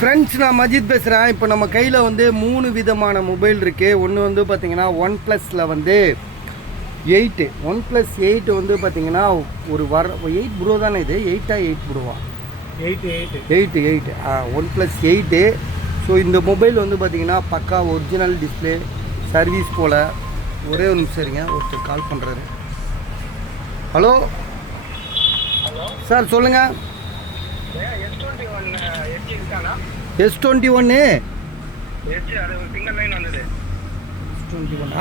Friends, நான் மஜித் பேசுகிறேன். இப்போ நம்ம கையில் வந்து 3 விதமான மொபைல் இருக்குது. ஒன்று வந்து பார்த்திங்கன்னா ஒன் ப்ளஸில் வந்து 8 ஒன் ப்ளஸ் 8 வந்து பார்த்திங்கன்னா ஒரு 8 ப்ரோ தானே இது. 8 ப்ரோவா? 8 ஒன் ப்ளஸ் 8. ஸோ இந்த மொபைல் வந்து பார்த்திங்கன்னா பக்கா ஒரிஜினல் டிஸ்பிளே, சர்வீஸ் போல். ஒரே ஒரு நிமிஷம் இருங்க, ஒருத்தர் கால் பண்ணுறாரு. ஹலோ சார், சொல்லுங்கள். S21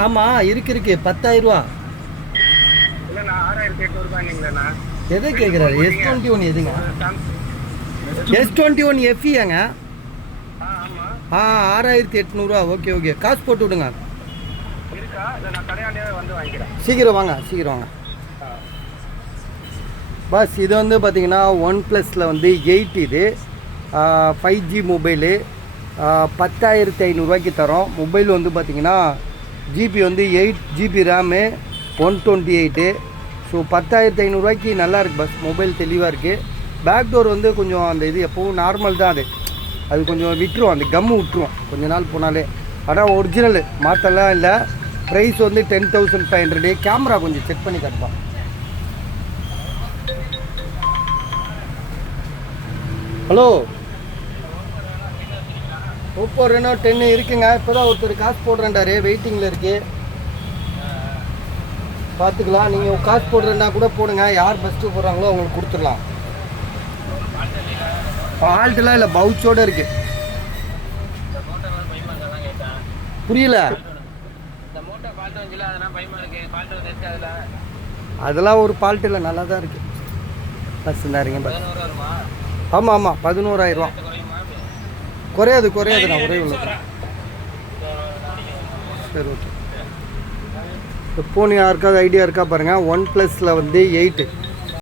ஆமாம், இருக்கு 10,000 ரூபா. எதை கேட்குறாரு? S21 எதுங்க? S21 FEங்க. 6,800 ஓகே ஓகே, காசு போட்டு விடுங்க. சீக்கிரம் வாங்க. பஸ் இது வந்து பார்த்திங்கன்னா ஒன் ப்ளஸில் வந்து 8 இது 5G மொபைலு. 10,500 தரோம். மொபைல் வந்து பார்த்திங்கன்னா ஜிபி வந்து 8 GB ரேமு, 128. ஸோ 10,500 நல்லாயிருக்கு பஸ். மொபைல் தெளிவாக இருக்குது. பேக் டோர் வந்து கொஞ்சம் அந்த இது எப்போவும் நார்மல் தான். அது கொஞ்சம் விட்டுரும், அந்த கம்மு விட்டுருவோம் கொஞ்ச நாள் போனாலே. ஆனால் ஒரிஜினல் மாற்றலாம் இல்லை. ப்ரைஸ் வந்து 10,500. கேமரா கொஞ்சம் செக் பண்ணி காட்டுப்பா. ஹலோ, Oppo Reno 10 இருக்குங்க. இப்போ தான் ஒருத்தர் காசு போடுறேன்டாரு, வெயிட்டிங்கில் இருக்குது. பார்த்துக்கலாம். நீங்கள் காசு போடுறேன்னா கூட போடுங்க. யார் பெஸ்ட்டு போடுறாங்களோ அவங்களுக்கு கொடுத்துடலாம். ஃபால்ட்டுலாம் இல்லை, பவுச்சோடு இருக்குது. புரியல? அதெல்லாம் ஒரு ஃபால்ட் இல்லை, நல்லா தான் இருக்குது. பஸ் இருந்தாருங்க பஸ். ஆமாம் 11,000 ரூபா. குறையாது நான் ஒரே உள்ள. சரி, ஓகே. இப்போ ஃபோன் யாருக்காவது ஐடியா இருக்கா பாருங்கள். ஒன் ப்ளஸில் வந்து 8